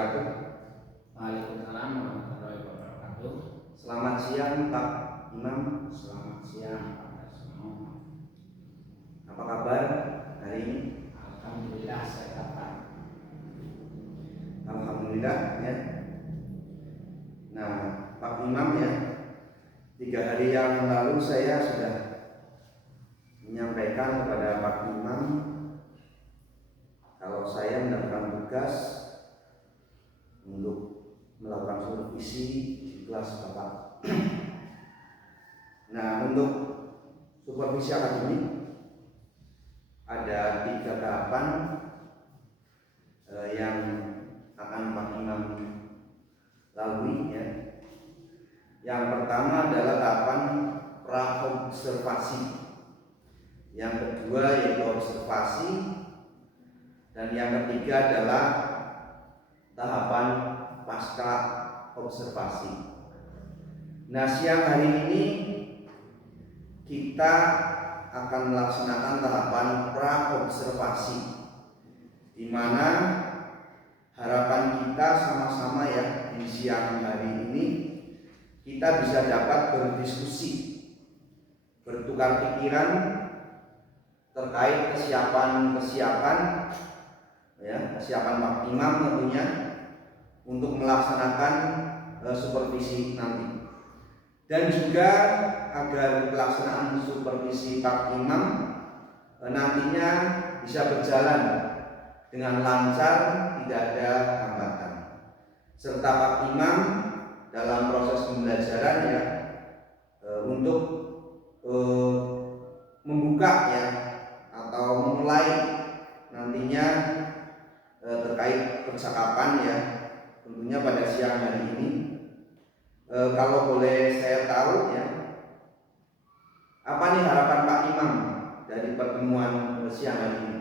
wabarakatuh. Waalaikumsalam warahmatullahi wabarakatuh. Selamat siang Pak Imam. Selamat siang Pak semua. Apa kabar hari ini? Alhamdulillah sehat Pak. Alhamdulillah ya. Nah Pak Imam ya, 3 hari yang lalu saya sudah menyampaikan kepada Pak Imam kalau saya mendapatkan tugas untuk melakukan supervisi di kelas Bapak. Nah, untuk supervisi akademik ada 3 tahapan yang akan Pak Imam lalui ya. Yang pertama adalah tahapan pra-observasi. Yang kedua yaitu observasi, dan yang ketiga adalah tahapan pasca observasi. Nah, siang hari ini kita akan melaksanakan tahapan pra-observasi, di mana harapan kita sama-sama ya di siang hari ini kita bisa dapat berdiskusi, bertukar pikiran terkait kesiapan Pak Imam tentunya untuk melaksanakan supervisi nanti, dan juga agar pelaksanaan supervisi Pak Imam nantinya bisa berjalan dengan lancar, tidak ada hambatan, serta Pak Imam dalam proses pembelajaran ya untuk membuka ya atau memulai nantinya terkait percakapan ya, tentunya pada siang hari ini. Kalau boleh saya tahu ya, apa nih harapan Pak Imam dari pertemuan siang hari ini?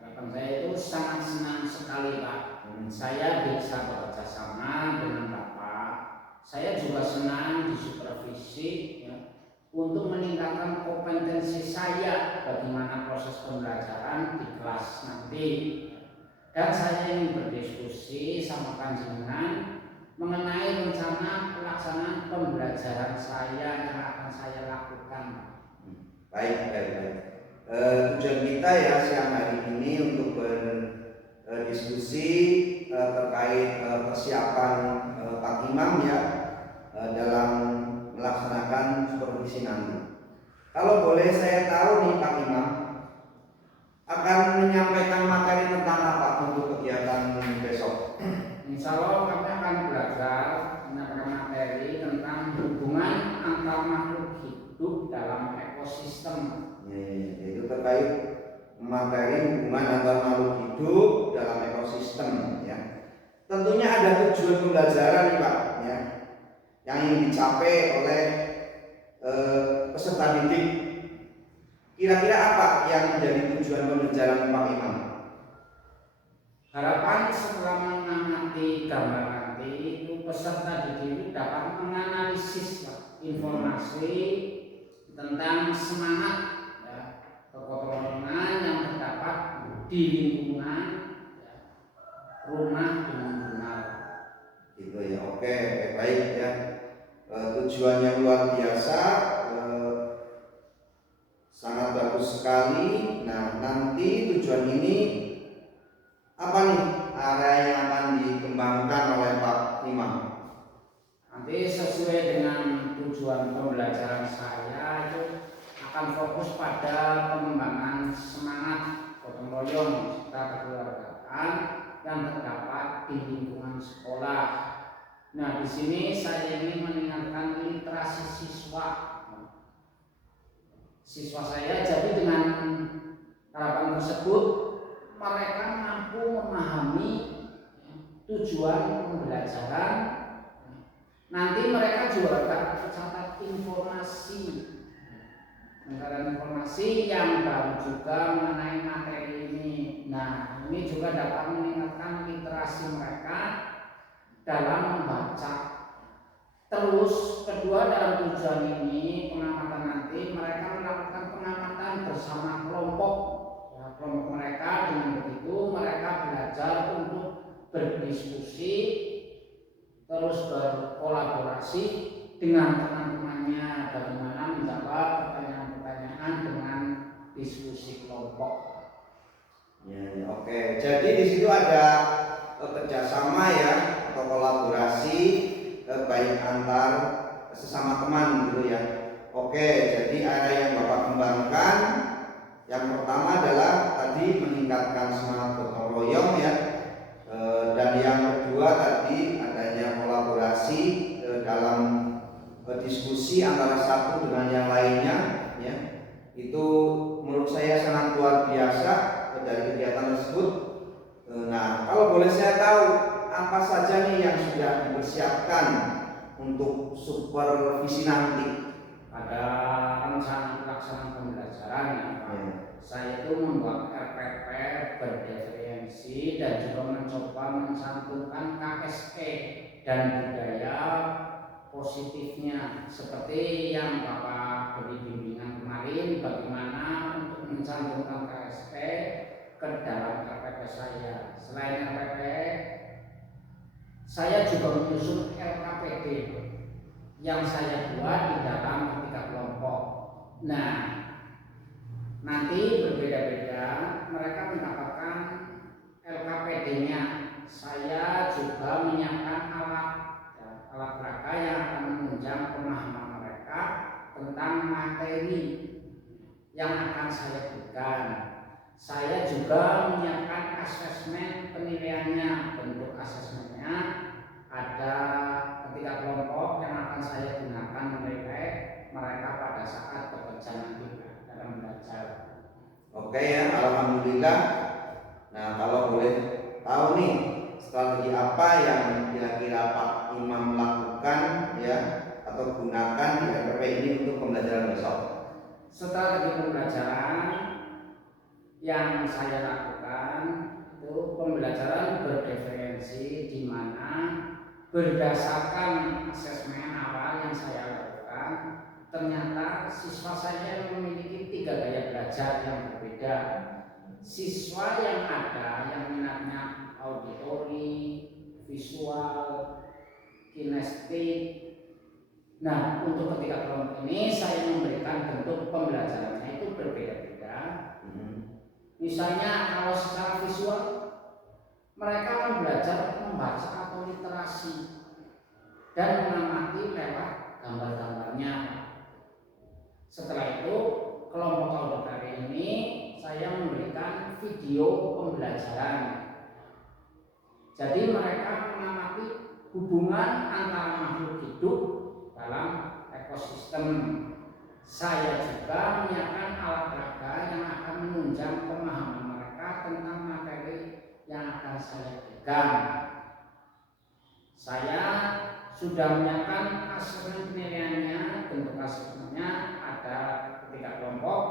Harapan saya itu sangat senang sekali Pak. Saya bisa bekerja sama dengan Bapak. Saya juga senang disupervisi ya, untuk meningkatkan kompetensi saya bagaimana proses pembelajaran di kelas nanti. Dan saya ingin berdiskusi sama panjenengan mengenai rencana pelaksanaan pembelajaran saya yang akan saya lakukan. Baik. Tujuan kita ya siang hari ini untuk berdiskusi terkait persiapan Pak Imam ya dalam melaksanakan supervisi nanti. Kalau boleh saya tahu nih Pak Imam akan menyampaikan materi tentang apa untuk kegiatan besok? Insya Allah kami akan belajar menyampaikan materi tentang hubungan antar makhluk hidup dalam ekosistem. Yaitu terkait materi hubungan antar makhluk hidup dalam ekosistem ya. Tentunya ada tujuan pembelajaran nih Pak ya, yang ingin dicapai oleh peserta didik. Kira-kira apa yang menjadi tujuan pembelajaran Pak Imam? Harapan setelah mengamati gambar nanti itu peserta didik dapat menganalisis informasi tentang semangat ya, kegotrongan yang terdapat di lingkungan ya, rumah dengan benar. Gitu ya, oke, baik ya. Tujuannya luar biasa, sangat bagus sekali. Nah, nanti tujuan ini apa nih area yang akan dikembangkan oleh Pak Imam? Nanti sesuai dengan tujuan pembelajaran saya itu akan fokus pada pengembangan semangat gotong royong serta kekeluargaan yang terdapat di lingkungan sekolah. Nah, di sini saya ingin meningkatkan literasi siswa saya. Jadi dengan harapan tersebut mereka mampu memahami tujuan pembelajaran. Nanti mereka juga dapat mencatat informasi yang baru juga mengenai materi ini. Nah, ini juga dapat meningkatkan literasi mereka dalam membaca. Terus kedua, dalam tujuan ini pengamatan nanti mereka melakukan pengamatan bersama kelompok ya, kelompok mereka. Dengan begitu mereka belajar untuk berdiskusi, terus berkolaborasi dengan teman-temannya bagaimana menjawab pertanyaan-pertanyaan dengan diskusi kelompok. Ya, oke. Jadi di situ ada kerjasama ya atau kolaborasi baik antar sesama teman gitu ya. Oke, jadi area yang Bapak kembangkan yang pertama adalah tadi meningkatkan semangat gotong royong ya. Dan yang kedua tadi adanya kolaborasi dalam diskusi antara satu dengan yang lainnya ya. Itu menurut saya sangat luar biasa dari kegiatan tersebut. Nah, kalau boleh saya tahu apa saja nih yang sudah dipersiapkan untuk supervisi nanti? Pada rencana pelaksanaan pembelajaran ya, saya itu membuat RPP berdiferensi dan juga mencoba mencantumkan KSE dan budaya positifnya seperti yang Bapak beri bimbingan kemarin bagaimana untuk mencantumkan KSE ke dalam RPP saya. Selain RPP, saya juga menyusun LKPD yang saya buat di dalam ketiga kelompok. Nah, nanti berbeda-beda mereka mendapatkan LKPD-nya. Saya juga menyiapkan alat peraga yang akan menunjang pemahaman mereka tentang materi yang akan saya berikan. Saya juga menyiapkan asesmen penilaiannya. Bentuk asesmennya ada ketiga kelompok yang akan saya gunakan menilai mereka pada saat bekerja nanti dalam belajar. Oke ya, alhamdulillah. Nah, kalau boleh tahu nih strategi apa yang kira-kira Pak Imam lakukan ya atau gunakan di RPP ini untuk pembelajaran besok? Strategi pembelajaran yang saya lakukan itu pembelajaran berdiferensi, di mana berdasarkan asesmen awal yang saya lakukan ternyata siswa saya memiliki 3 gaya belajar yang berbeda. Siswa yang ada yang minatnya auditori, visual, kinestetik. Nah, untuk ketiga kelompok ini saya memberikan bentuk pembelajarannya itu berbeda-beda. Misalnya kalau secara visual mereka akan belajar membaca atau literasi dan mengamati lewat gambar-gambarnya. Setelah itu kelompok auditori ini saya memberikan video pembelajaran. Jadi mereka mengamati hubungan antara makhluk hidup dalam ekosistem. Saya juga menyiapkan alat peraga yang akan menunjang pemahaman mereka tentang materi yang akan saya berikan. Saya sudah menyiapkan asesmen penilaiannya. Bentuk asesmennya ada ketiga kelompok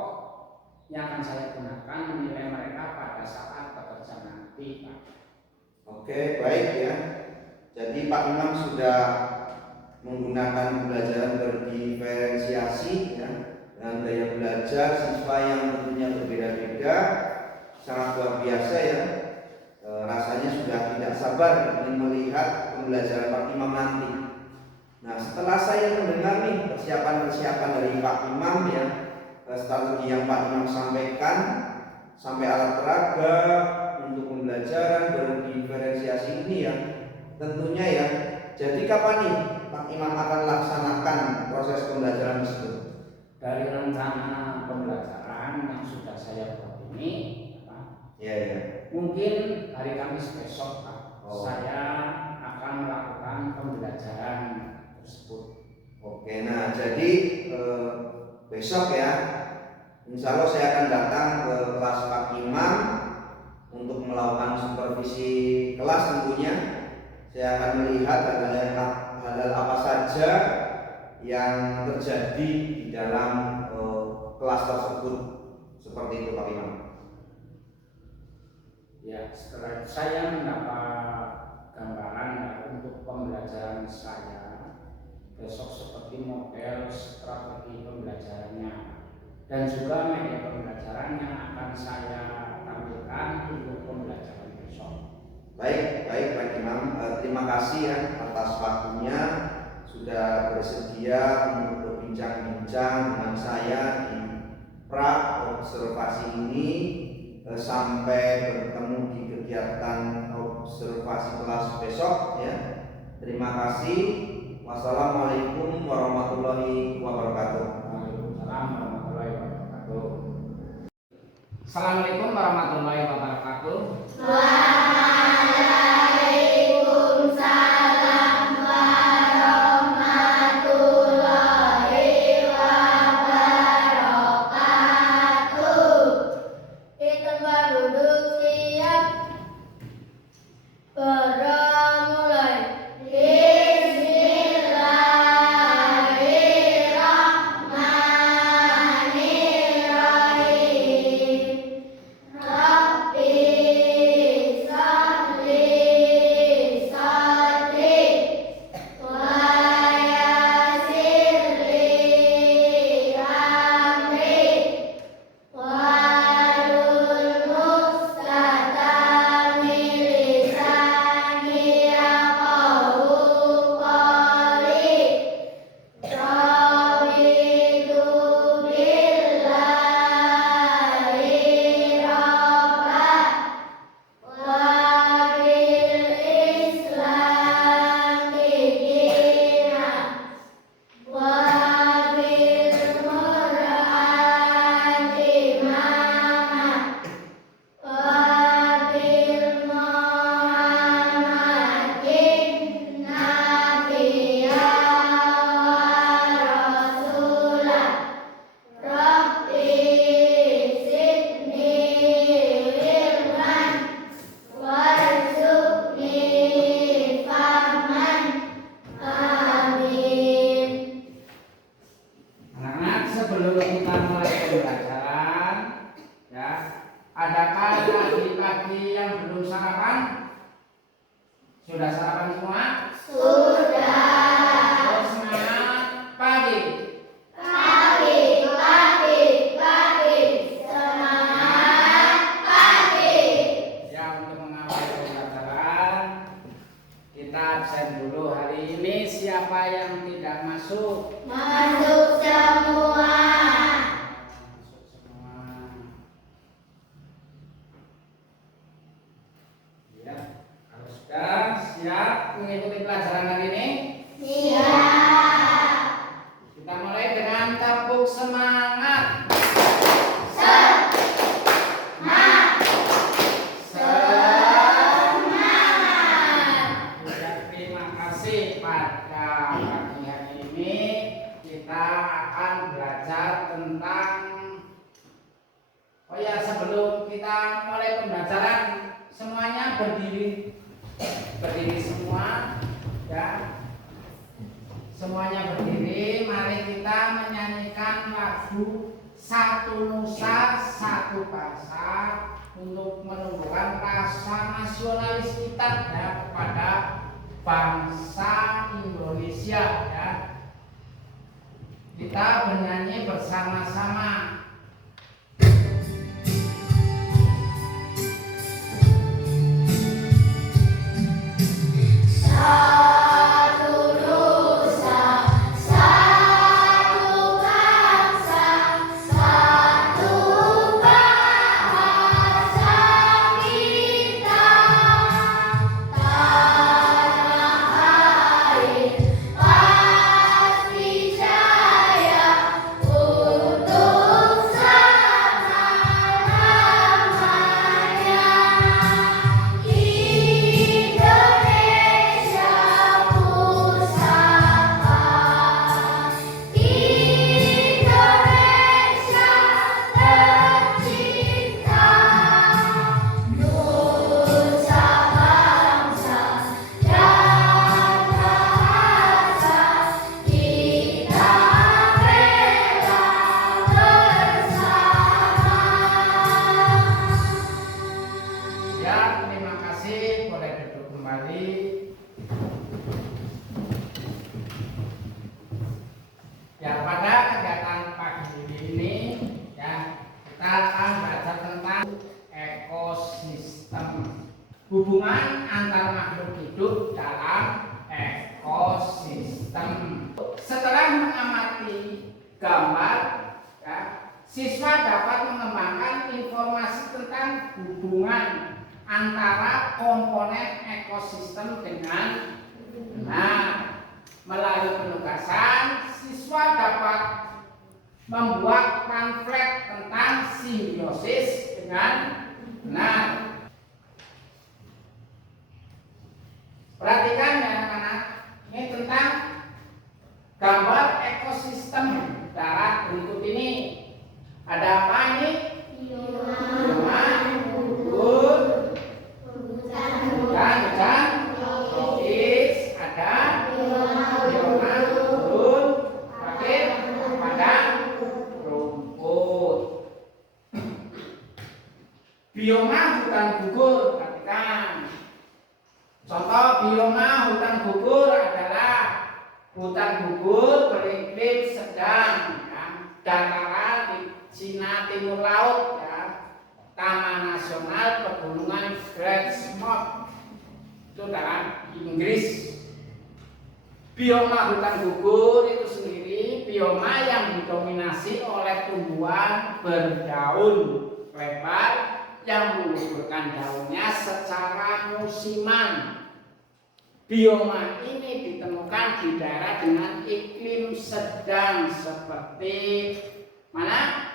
yang akan saya gunakan menilai mereka pada saat bekerja nanti, Pak. Oke, baik ya. Jadi Pak Imam sudah menggunakan pembelajaran berdiferensiasi ya, dengan gaya belajar siswa yang tentunya berbeda-beda, sangat luar biasa ya. Rasanya sudah tidak sabar ingin melihat pembelajaran Pak Imam nanti. Nah, setelah saya mendengar nih persiapan-persiapan dari Pak Imam ya, strategi yang Pak Imam sampaikan sampai alat peraga untuk pembelajaran berdiferensiasi ini ya, tentunya ya. Jadi kapan nih Pak Imam akan laksanakan proses pembelajaran tersebut? Dari rencana pembelajaran yang sudah saya buat ini, Pak, ya. Mungkin hari Kamis besok, Pak, saya akan melakukan pembelajaran tersebut. Oke, nah jadi besok ya, insya Allah saya akan datang ke kelas Pak Imam untuk melakukan supervisi kelas tentunya. Saya akan melihat hal-hal apa saja yang terjadi di dalam kelas tersebut. Seperti itu Pak Imam. Ya, setelah saya mendapat gambaran untuk pembelajaran saya besok seperti model strategi pembelajarannya dan juga media pembelajaran yang akan saya tampilkan untuk pembelajaran besok. Baik Pak terima kasih ya atas waktunya sudah bersedia untuk berbincang-bincang dengan saya di pra observasi ini. Sampai bertemu di kegiatan observasi kelas besok ya. Terima kasih. Wassalamualaikum warahmatullahi wabarakatuh. Waalaikumsalam warahmatullahi wabarakatuh. Assalamualaikum warahmatullahi wabarakatuh. Waalaikumsalam warahmatullahi wabarakatuh. Kita berduduk siap. Mulai. Bismillahirrahmanirrahim. Rabbi sholli sholli wa yassir li amri wahlul 'uqdatam min lisani yafqahu qawli. Raditu billahi rabban wa bil islami dinan wa bil qur'ani imaman wa bil muhammadin nabiyyan wa rasulan. Rabbi zidni ilman warzuqni fahman. Amin. Anak-anak, sebelum kita mulai pembelajaran, ya, adakah laki-laki yang belum sarapan? Sudah sarapan semua? Sudah. Oh, semangat pagi. Pagi, pagi, pagi. Semangat pagi. Ya, untuk mengawali pembelajaran, kita absen dulu hari ini. Siapa yang tidak masuk? Masuk semua. Masuk semua. Ya, harus sudah siap mengikuti pelajaran hari ini. Siap. Kita mulai dengan tepuk semangat. Semangat. Semangat. Ya, terima kasih. Pada pagi hari ini kita akan belajar tentang sebelum kita mulai pembelajaran semuanya berdiri semua ya. Semuanya berdiri, mari kita menyanyikan lagu Satu Nusa Satu Bangsa untuk menumbuhkan rasa nasionalis kita ya kepada bangsa Indonesia ya. Kita bernyanyi bersama-sama. Satu nusa, satu bangsa, satu bahasa kita. Tanah air pasti jaya untuk selama-lamanya. Indonesia pusaka, Indonesia tercinta. Nusa bangsa dan bahasa kita bela bersama. Ya, terima kasih. Boleh duduk kembali. Ya, pada kegiatan pagi ini ya kita akan belajar tentang ekosistem, hubungan antar makhluk hidup hidup dalam ekosistem. Setelah mengamati gambar, ya, siswa dapat mengembangkan informasi tentang hubungan antara komponen ekosistem dengan benar. Melalui penugasan, siswa dapat membuat pamflet tentang simbiosis dengan benar. Perhatikan ya anak-anak, ini tentang gambar ekosistem darat berikut ini. Ada apa ini? Bioma, gugur, hujan, tropis, ada bioma, gurun, bukit, padang, rumput. Bioma hutan gugur, perhatikan. Contoh bioma hutan gugur adalah hutan gugur beriklim sedang, ya, dataran di Cina Timur Laut, ya, Taman Nasional Pegunungan Great Smog, itu dalam Inggris. Bioma hutan gugur itu sendiri bioma yang didominasi oleh tumbuhan berdaun lebar yang menggugurkan daunnya secara musiman. Bioma ini ditemukan di daerah dengan iklim sedang seperti mana?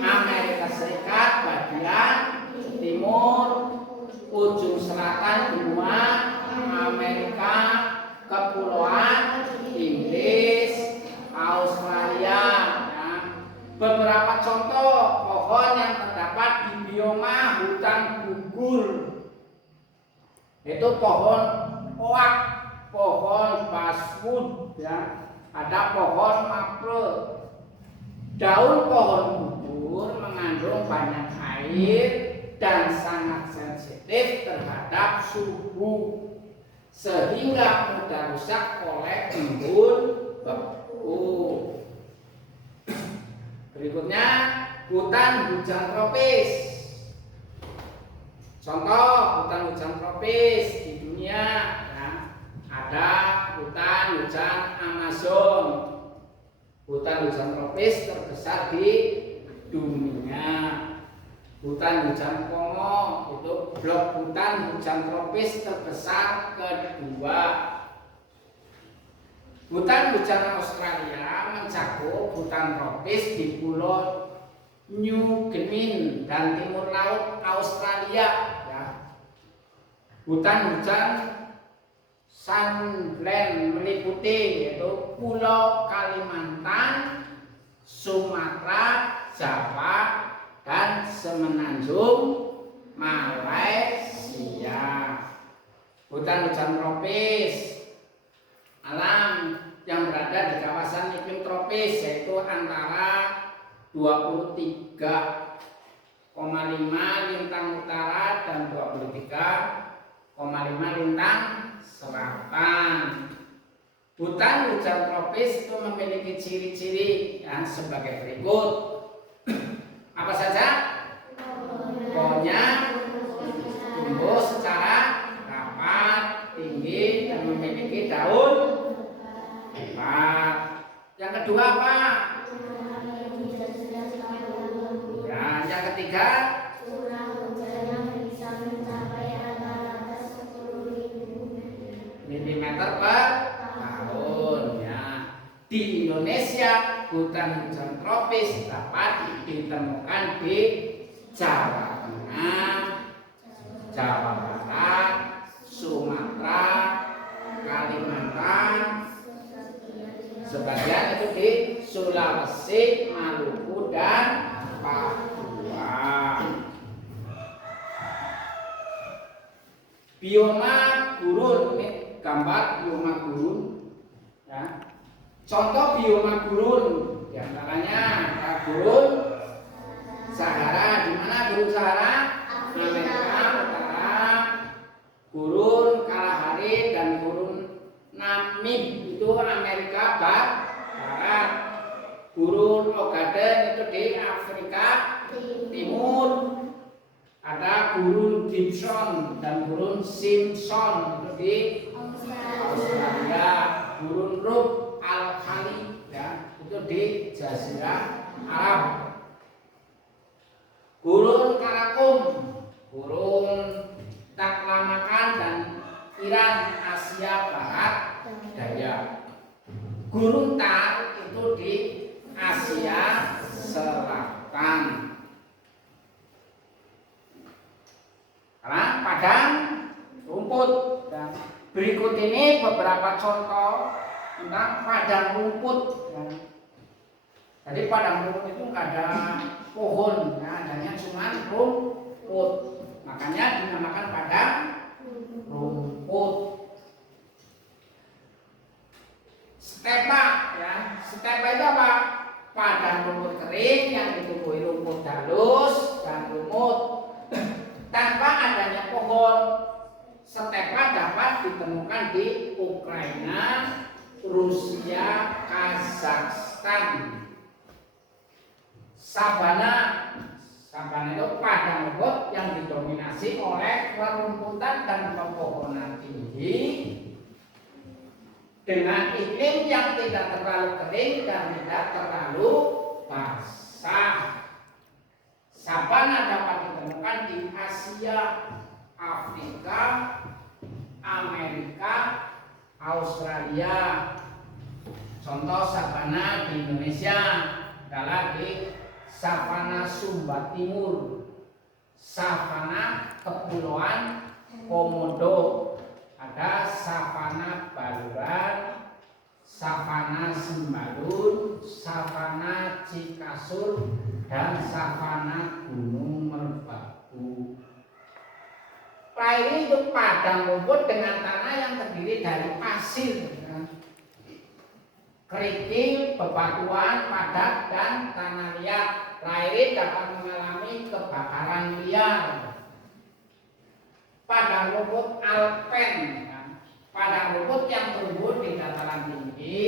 Amerika Serikat bagian timur, ujung selatan benua Amerika, kepulauan Inggris, Australia. Ya. Beberapa contoh pohon yang terdapat di bioma hutan gugur itu pohon oak, pohon basswood, ya. Ada pohon maple. Daun pohon gugur mengandung banyak air dan sangat sensitif terhadap suhu sehingga mudah rusak oleh embun beku. Berikutnya hutan hujan tropis. Contoh hutan hujan tropis di dunia, ya, ada hutan hujan Amazon. Hutan hujan tropis terbesar di dunia. Hutan hujan Kongo itu blok hutan hujan tropis terbesar kedua. Hutan hujan Australia mencakup hutan tropis di Pulau New Guinea dan timur laut Australia. Ya. Hutan hujan Sunland meliputi yaitu Pulau Kalimantan, Sumatera, Java, dan semenanjung Malaysia. Hutan hujan tropis alam yang berada di kawasan iklim tropis yaitu antara 23,5 lintang utara dan 23,5 lintang selatan. Hutan hujan tropis itu memiliki ciri-ciri yang sebagai berikut. Apa saja? Pohonnya tumbuh secara rapat, tinggi, dan memiliki daun lebar. Yang kedua apa? Ya, yang ketiga milimeter per tahun. Ya. Di Indonesia hutan hujan tropis dapat ditemukan di Jawa Tengah, Jawa Barat, Sumatera, Kalimantan, sebagian itu di Sulawesi, Maluku, dan Papua. Bioma gurun, ini gambar bioma gurun. Ya. Contoh bioma gurun, diantaranya gurun Sahara. Di mana gurun Sahara? Amerika Utara, gurun Kalahari dan gurun Namib itu Amerika Barat. Gurun Ogaden itu di Afrika Timur. ada gurun Gibson dan gurun Simpson itu di Australia, gurun Rub Al-Khali ya, itu di Jazirah Arab. Gurun Karakum, gurun Taklamakan dan Iran Asia Barat Daya. Gurun Tar itu di Asia Selatan. Karena padang rumput. Dan berikut ini beberapa contoh tentang padang rumput. Jadi padang rumput itu nggak ada pohon, ya, adanya cuma rumput. Makanya dinamakan padang rumput. Stepa, ya, stepa itu apa? Padang rumput kering yang ditumbuhi rumput halus dan lumut tanpa adanya pohon. Stepa dapat ditemukan di Ukraina, Rusia, Kazakhstan. Sabana, sabana itu padang rumput yang didominasi oleh rerumputan dan pepohonan tinggi dengan iklim yang tidak terlalu kering dan tidak terlalu basah. Sabana dapat ditemukan di Asia, Afrika, Amerika, Australia. Contoh sabana di Indonesia adalah di Savana Sumba Timur, Savana Kepulauan Komodo, ada Savana Baluran, Savana Sembalun, Savana Cikasur, dan Savana Gunung Merbabu. Prairie itu padang rumput dengan tanah yang terdiri dari pasir, kerikil, bebatuan, padat, dan tanah liat. Prairie dapat mengalami kebakaran liar. Padang rumput alpen, padang rumput yang tumbuh di dataran tinggi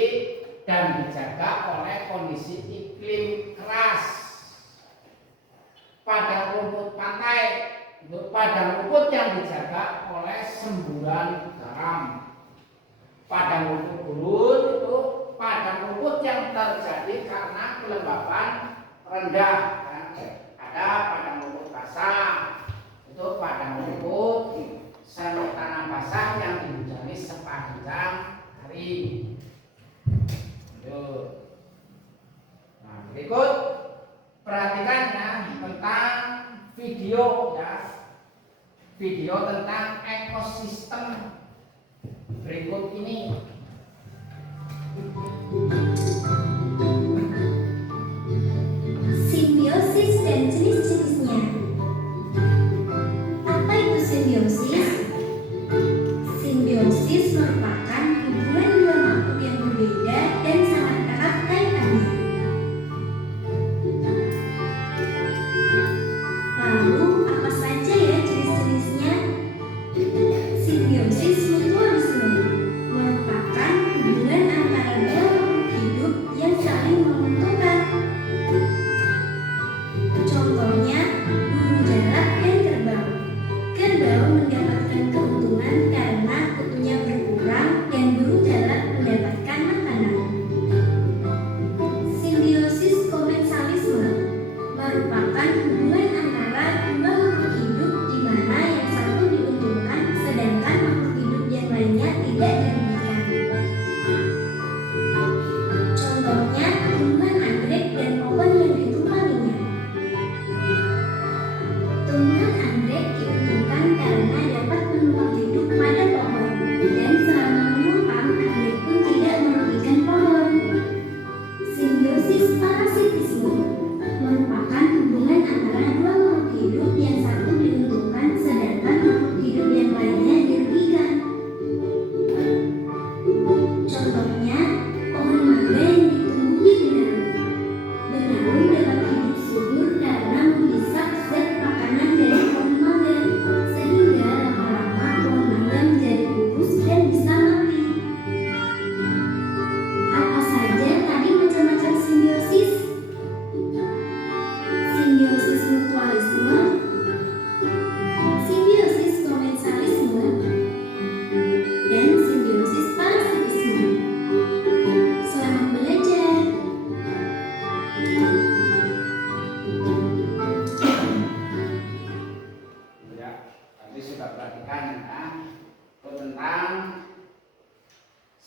dan dijaga oleh kondisi iklim keras. Padang rumput pantai, itu padang rumput yang dijaga oleh semburan garam. Padang rumput gurun itu padang rumput yang terjadi karena kelembapan rendah. Ada padang rumput basah, itu padang rumput semi tanah basah yang dihujani sepanjang hari. Nah, berikut perhatikan ya tentang video ya, video tentang ekosistem berikut ini. Simbiosis dan jenis-jenisnya. Apa itu simbiosis? Simbiosis merupakan hubungan dua makhluk yang berbeda dan sangat erat kaitannya. Lalu, apa saja ya jenis-jenisnya? Simbiosis mutualisme merupakan hubungan antara dua makhluk hidup yang saling menguntungkan. Contohnya, burung jalak dan kerbau. Kerbau mendapatkan keuntungan karena kutunya berkurang dan burung jalak mendapatkan makanan. Simbiosis komensalisme merupakan hubungan antara dua makhluk hidup di mana yang satu diuntungkan sedangkan makhluk hidup yang lainnya tidak dirugikan. Contohnya, tumbuhan anggrek dan pohon yang ditumpanginya. Tumbuhan anggrek diuntungkan karena dapat menumpang hidup pada pohon, dan selama menumpang, anggrek pun tidak merugikan pohon. Simbiosis parasitisme merupakan hubungan antara dua makhluk hidup yang satu diuntungkan sedangkan makhluk hidup yang lainnya dirugikan.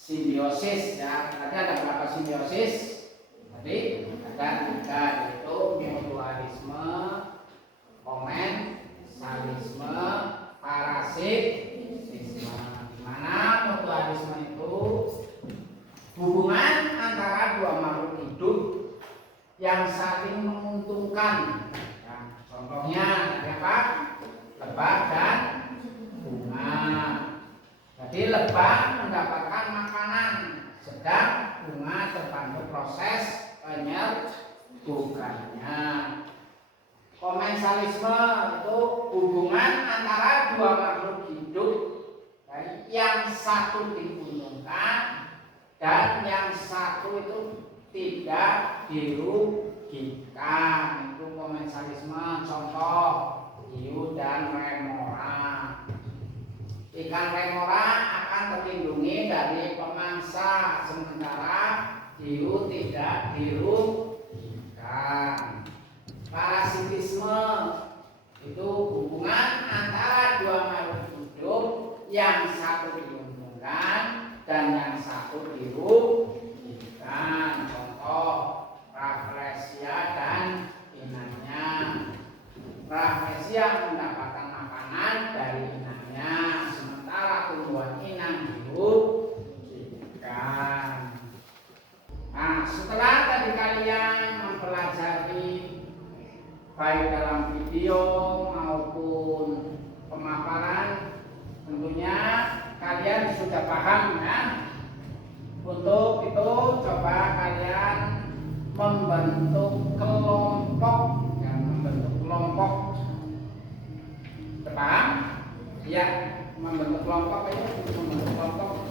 simbiosis ya. Tadi ada berapa simbiosis? Tadi ada 3, yaitu mutualisme, komensalisme, parasitisme. Dimana mutualisme itu hubungan antara dua makhluk hidup yang saling menguntungkan. Ya, contohnya apa? Lebah dan bunga. Jadi lebah mendapatkan makanan, sedang bunga terbantu proses penyerbukannya. Komensalisme itu hubungan antara dua makhluk hidup yang satu diuntungkan dan yang satu itu tidak dirugikan. Itu komensalisme. Contoh hiu dan remora. Ikan remora akan terlindungi dari pemangsa, sementara hiu tidak dirugikan. Parasitisme itu hubungan antara dua makhluk hidup yang satu diuntungkan dan yang satu dirugikan. Contoh Rafflesia dan inangnya. Rafflesia mendapatkan makanan dari inangnya, sementara tumbuhan inang dirugikan. Nah, setelah tadi kalian mempelajari baik dalam video maupun pemaparan, tentunya kalian sudah paham ya. Untuk itu coba kalian membentuk kelompok, ya, membentuk kelompok. Paham? Ya, membentuk kelompok itu, membentuk kelompok.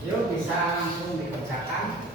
Yuk, bisa langsung dikerjakan.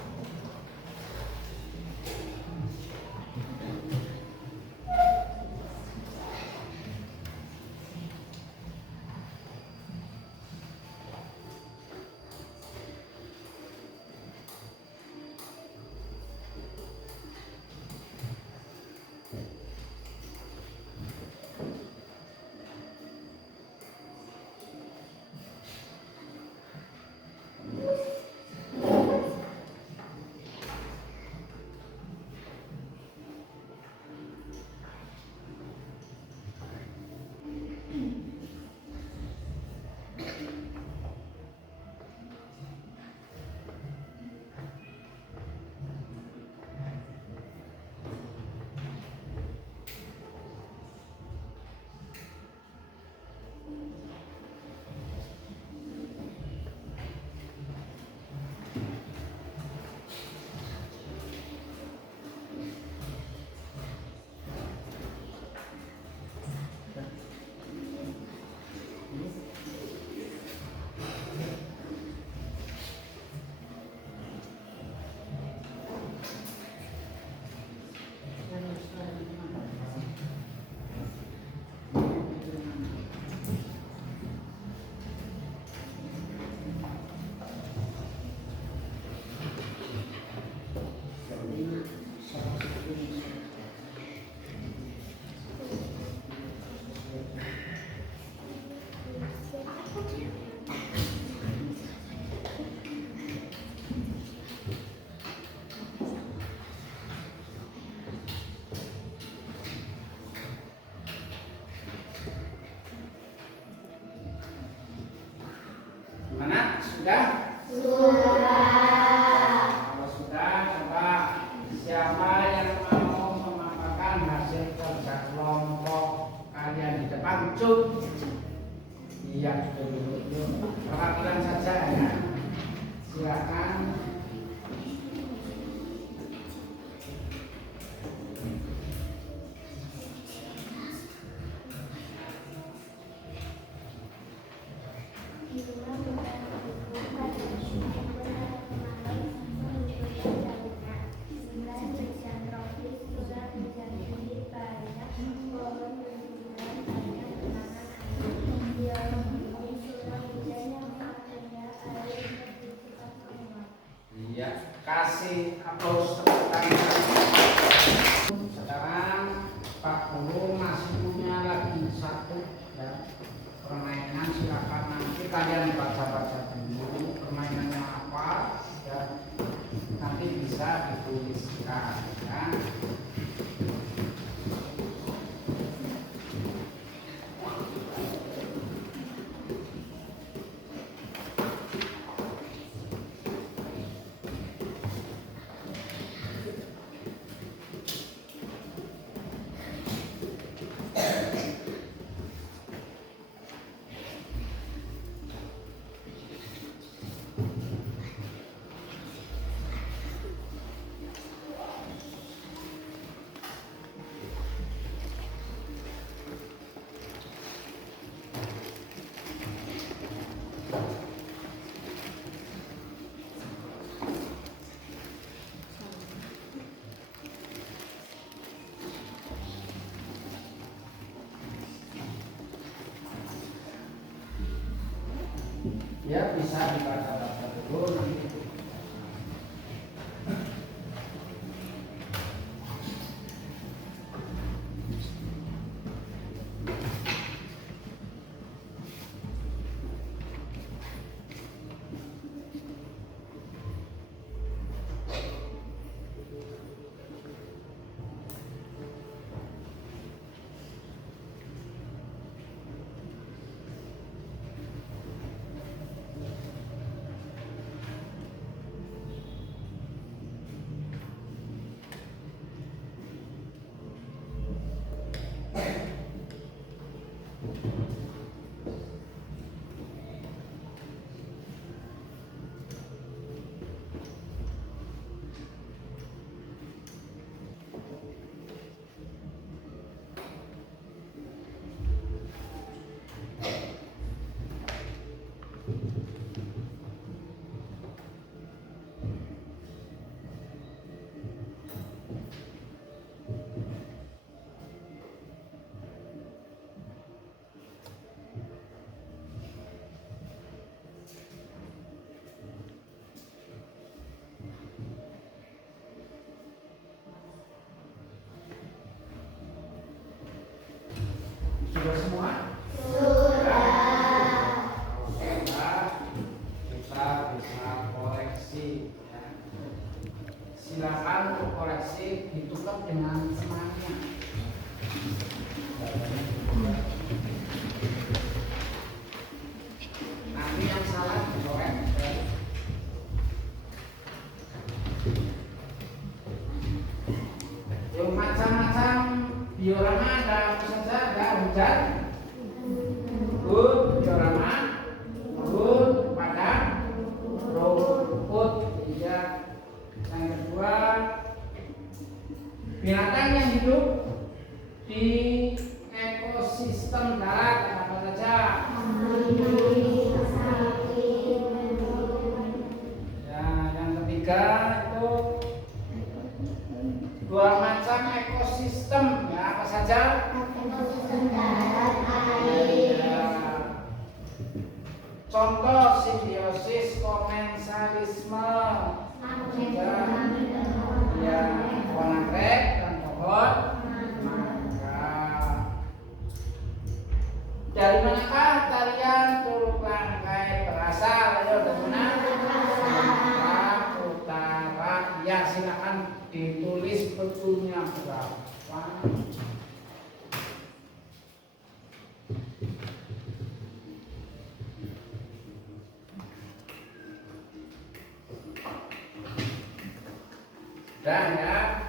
Anak-anak sudah? Kalau sudah, coba siapa yang mau memaparkan hasil kerja kelompok kalian di depan? Cuk. Iya, dulu. Perwakilan saja ya. Silakan. Iya, kasih aplaus tepuk tangan. Sekarang Pak Guru masih punya lagi satu ya, permainan. Silakan nanti kalian baca-baca dulu permainannya apa ya, nanti bisa dituliskan ya. Ya bisa dibaca-baca dulu nanti. Sudah semua? Bisa koreksi ya. Silakan untuk koreksi ditukar dengan temannya. Nanti yang salah dikorek ya. Yang macam-macam diorama ada apa saja? Ada hujan, diorama, padang, rumput. Iya. Yang kedua, binatang yang hidup di ekosistem darat apa saja? Ya, yang ketiga itu dua macam ekosistem ya, apa saja? Ya. Contoh simbiosis komensalisme. Ya, pohon anggrek dan pohon mangga. Dari manakah tarian Turuk Langkai berasal? Ayo, dari mana? Utara. Ya, silakan ditulis betulnya berapa. Sudah ya,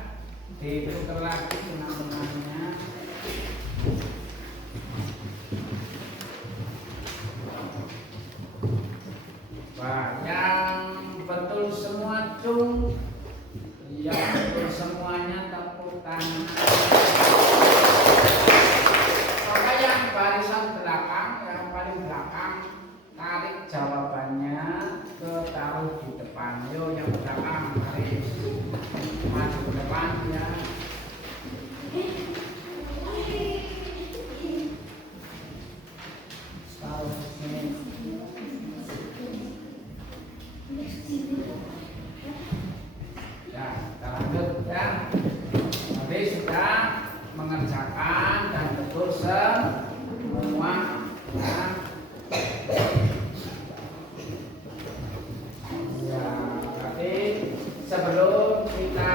ditukar lagi teman-temannya. Wah, yang betul semua cung, yang betul semuanya tepuk tangan. Maka yang barisan belakang, yang paling belakang, tarik jawabannya ke taruh di depan. Yo, yang belakang tarik maju ke depan ya. Taruh di sini. Ya, kita lanjut ya. Tadi sudah mengerjakan dan betul semua ya. Ya, tapi sebelum kita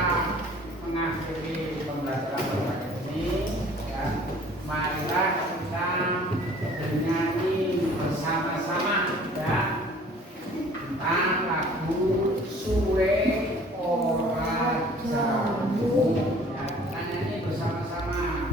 mengakhiri pembelajaran pada ini ya, marilah kita bernyanyi bersama-sama ya tentang lagu Suwe Ora Jamu ya, kita nyanyi bersama-sama.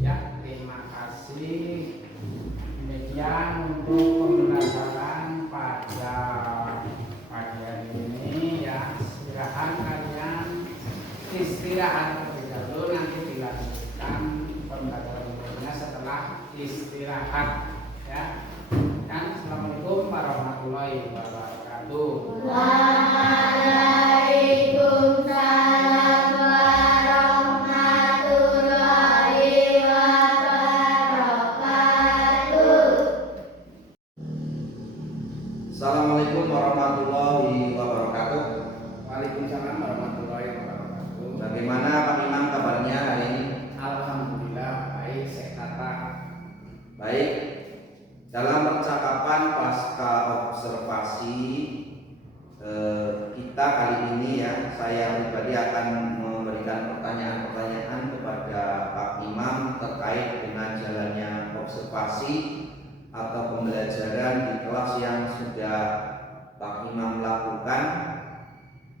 Ya, terima kasih. Demikian untuk pembelajaran pada pagi hari ini ya. Silakan kalian istirahat terlebih dahulu, nanti dilanjutkan pembelajaran berikutnya setelah istirahat ya. Dan assalamualaikum warahmatullahi wabarakatuh. Waalaikumsalam warahmatullahi wabarakatuh. Assalamualaikum warahmatullahi wabarakatuh. Waalaikumsalam warahmatullahi wabarakatuh. Bagaimana Pak Imam kabarnya hari ini? Alhamdulillah baik, sehat Pak. Baik. Dalam percakapan pasca observasi kita kali ini ya, saya pribadi akan memberikan pertanyaan-pertanyaan kepada Pak Imam terkait dengan jalannya observasi atau pembelajaran di kelas yang sudah Pak Imam lakukan,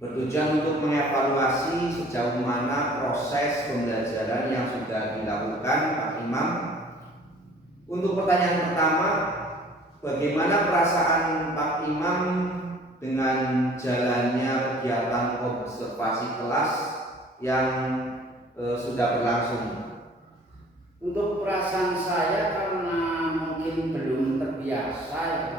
bertujuan untuk mengevaluasi sejauh mana proses pembelajaran yang sudah dilakukan Pak Imam. Untuk pertanyaan pertama, bagaimana perasaan Pak Imam dengan jalannya kegiatan observasi kelas yang sudah berlangsung? Untuk perasaan saya karena mungkin belum terbiasa ya,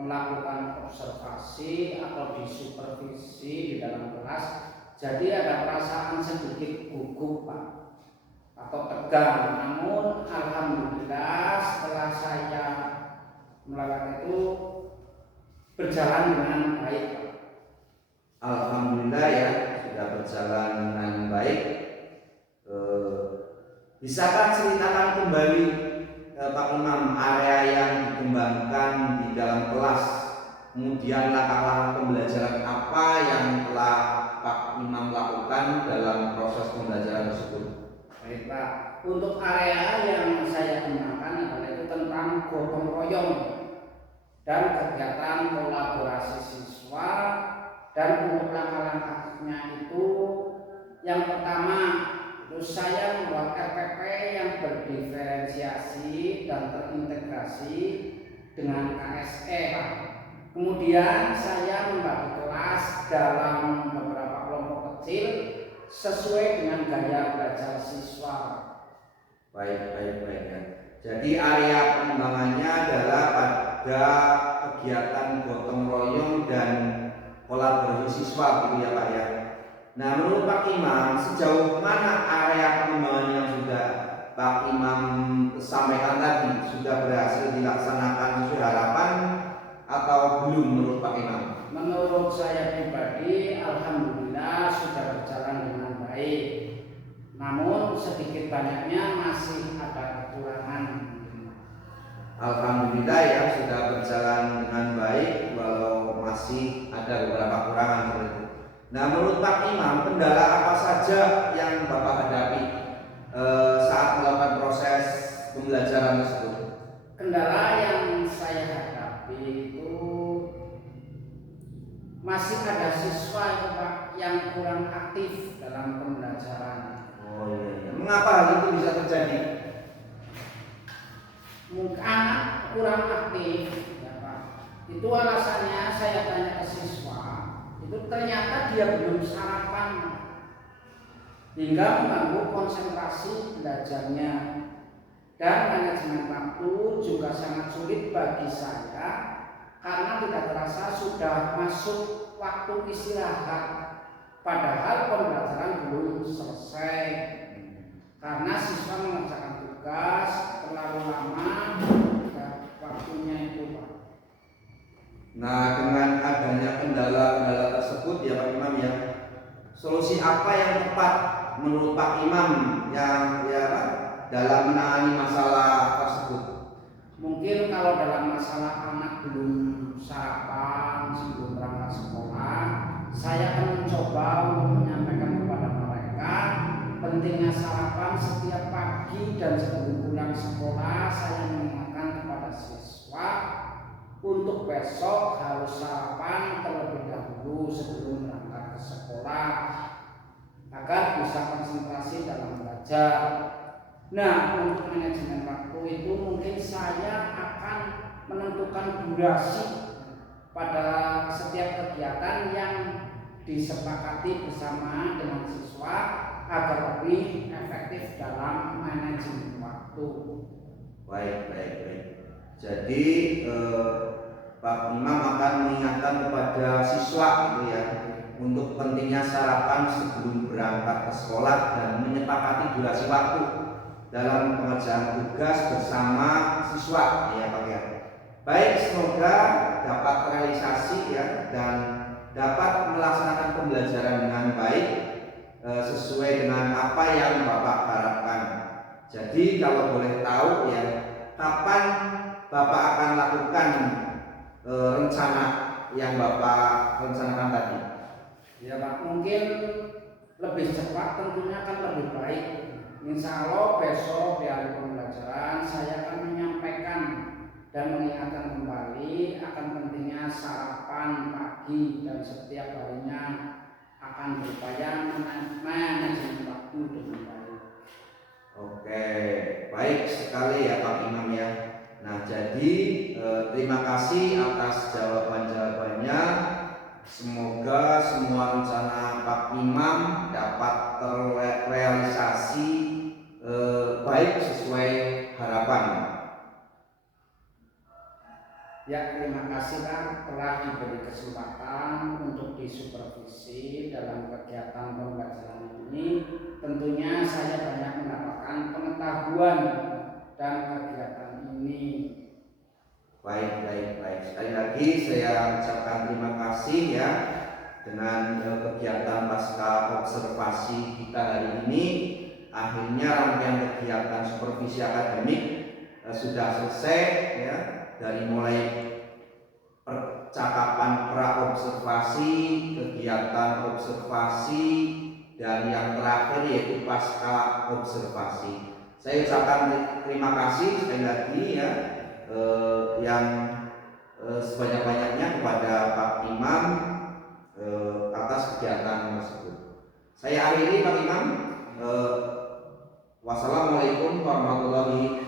melakukan observasi atau disupervisi di dalam kelas, jadi ada perasaan sedikit gugup Pak, atau tegang. Namun alhamdulillah setelah saya melakukan itu berjalan dengan baik Pak. Alhamdulillah ya, sudah berjalan dengan baik. Bisakah ceritakan kembali Pak Imam area yang dikembangkan di dalam kelas, kemudian langkah-langkah pembelajaran apa yang telah Pak Imam lakukan dalam proses pembelajaran tersebut? Baik Pak, untuk area yang saya gunakan adalah itu tentang gotong royong dan kegiatan kolaborasi siswa. Dan untuk langkah-langkahnya itu, yang pertama itu saya membuat RPP yang berdiferensiasi dan terintegrasi dengan KSE Pak. Kemudian saya membagi kelas dalam beberapa kelompok kecil sesuai dengan gaya belajar siswa. Baik ya. Jadi area pengembangannya adalah ada kegiatan gotong royong dan kolaborasi siswa gitu ya Pak ya. Nah menurut Pak Imam, sejauh mana area pengembangan yang sudah Pak Imam sampaikan tadi sudah berhasil dilaksanakan sesuai harapan atau belum menurut Pak Imam? Menurut saya pribadi, alhamdulillah sudah berjalan dengan baik. Namun sedikit banyaknya masih ada kekurangan. Alhamdulillah ya sudah berjalan dengan baik walau masih ada beberapa kekurangan seperti itu. Nah menurut Pak Imam, kendala apa saja yang Bapak hadapi saat melakukan proses pembelajaran tersebut? Kendala yang saya hadapi itu masih ada siswa itu Pak yang kurang aktif dalam pembelajaran. Oh iya. Mengapa hal itu bisa terjadi? Mungkin anak kurang aktif, ya Pak. Itu alasannya saya tanya ke siswa, itu ternyata dia belum sarapan, hingga mengganggu konsentrasi belajarnya. Dan manajemen waktu juga sangat sulit bagi saya karena tidak terasa sudah masuk waktu istirahat, padahal pembelajaran belum selesai karena siswa mengerjakan tugas terlalu lama waktunya itu Pak. Nah dengan adanya kendala-kendala tersebut ya Pak Imam ya, solusi apa yang tepat menurut Pak Imam yang ya Pak dalam menangani masalah tersebut? Mungkin kalau dalam masalah anak belum sarapan sebelum berangkat sekolah, saya akan mencoba untuk menyampaikan kepada mereka pentingnya sarapan setiap pagi, dan sebelum pulang sekolah saya mengingatkan kepada siswa untuk besok harus sarapan terlebih dahulu sebelum berangkat ke sekolah agar bisa konsentrasi dalam belajar. Nah, untuk manajemen waktu itu mungkin saya akan menentukan durasi pada setiap kegiatan yang disepakati bersama dengan siswa agar lebih efektif dalam manajemen waktu. Baik. Jadi Pak Imam akan mengingatkan kepada siswa gitu ya untuk pentingnya sarapan sebelum berangkat ke sekolah dan menyepakati durasi waktu dalam pengerjaan tugas bersama siswa ya Pak ya. Baik, semoga dapat terrealisasi ya dan dapat melaksanakan pembelajaran dengan baik sesuai dengan apa yang Bapak harapkan. Jadi kalau boleh tahu ya, kapan Bapak akan lakukan rencana yang Bapak rencanakan tadi? Ya Pak, mungkin lebih cepat tentunya akan lebih baik. Insya Allah besok di hari pembelajaran saya akan menyampaikan dan mengingatkan kembali akan pentingnya sarapan pagi, dan setiap harinya akan berupaya manajemen waktu dengan baik. Oke, baik sekali ya Pak Imam ya. Nah jadi terima kasih atas jawaban-jawabannya. Semoga semua rencana Pak Imam dapat terrealisasi baik sesuai harapan. Ya, terima kasih Kang telah diberi kesempatan untuk disupervisi dalam kegiatan pembelajaran ini. Tentunya saya banyak mendapatkan pengetahuan dan kegiatan ini. Baik. Sekali lagi saya ucapkan terima kasih ya dengan kegiatan pasca observasi kita hari ini. Akhirnya rangkaian kegiatan supervisi akademik sudah selesai ya, dari mulai percakapan pra-observasi, kegiatan observasi, dan yang terakhir yaitu pasca observasi. Saya ucapkan terima kasih sekali lagi ya yang sebanyak-banyaknya kepada Pak Imam atas kegiatan tersebut. Saya akhiri Pak Imam. Wassalamualaikum warahmatullahi